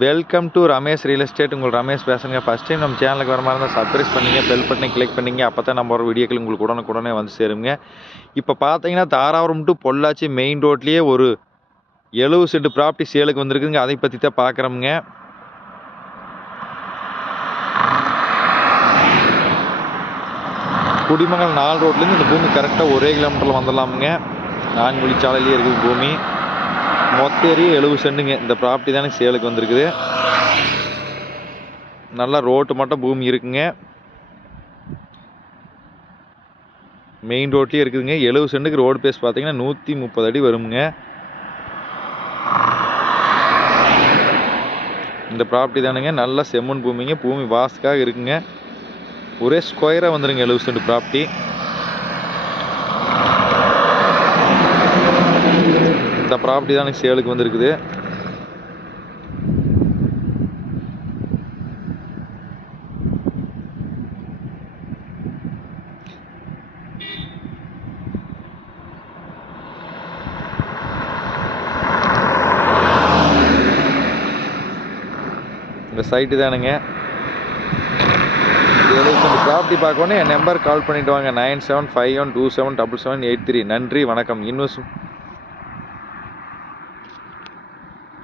Welcome to Ramesh real estate உங்கள் ரமேஷ் பேசுங்க first time நம்ம சேனலுக்கு வர மாதிரி இருந்தால் சப்ஸ்கிரைப் பண்ணிங்க பெல் பட்டனை கிளிக் பண்ணிங்க. அப்போ தான் நம்ம ஒரு வீடியோக்கள் உங்களுக்கு உடனுக்குடனே வந்து சேருங்க. இப்போ பார்த்தீங்கன்னா தாராபுரம் டு பொள்ளாச்சி மெயின் ரோட்லேயே ஒரு எழுபது செண்டு ப்ராப்பர்ட்டி சேலுக்கு வந்திருக்குங்க அதை பற்றி தான் பார்க்குறோமுங்க குடிமங்கல் நாலு ரோட்லேருந்து இந்த பூமி கரெக்டாக ஒரே கிலோமீட்டரில் வந்துடலாமுங்க. நான்குழிச்சாலையிலேயே இருக்குது பூமி. மொத்த ஏரியா எழுபது சென்டுங்க இந்த ப்ராப்பர்ட்டி தானே சேலுக்கு வந்திருக்குது. நல்லா ரோட்டு மட்டும் பூமி இருக்குங்க. மெயின் ரோட்லேயே இருக்குதுங்க. எழுபது சென்ட்டுக்கு ரோடு பேஸ் பார்த்தீங்கன்னா நூற்றி முப்பது அடி வருங்க இந்த ப்ராப்பர்ட்டி தானுங்க. நல்ல செம்மன் பூமிங்க. பூமி வாஸ்துக்காக இருக்குங்க. ஒரே ஸ்கொயராக வந்துடுங்க எழுபது சென்ட் ப்ராப்பர்ட்டி இந்த ப்ராப்பர்ட்டி தான் எனக்கு சேலுக்கு வந்திருக்குது. இந்த சைட்டு தானுங்க. ப்ராப்பர்ட்டி பார்க்கணும் என் நம்பர் கால் பண்ணிட்டு வாங்க. Nine seven five one two seven double seven eight three. நன்றி வணக்கம். இன்னும்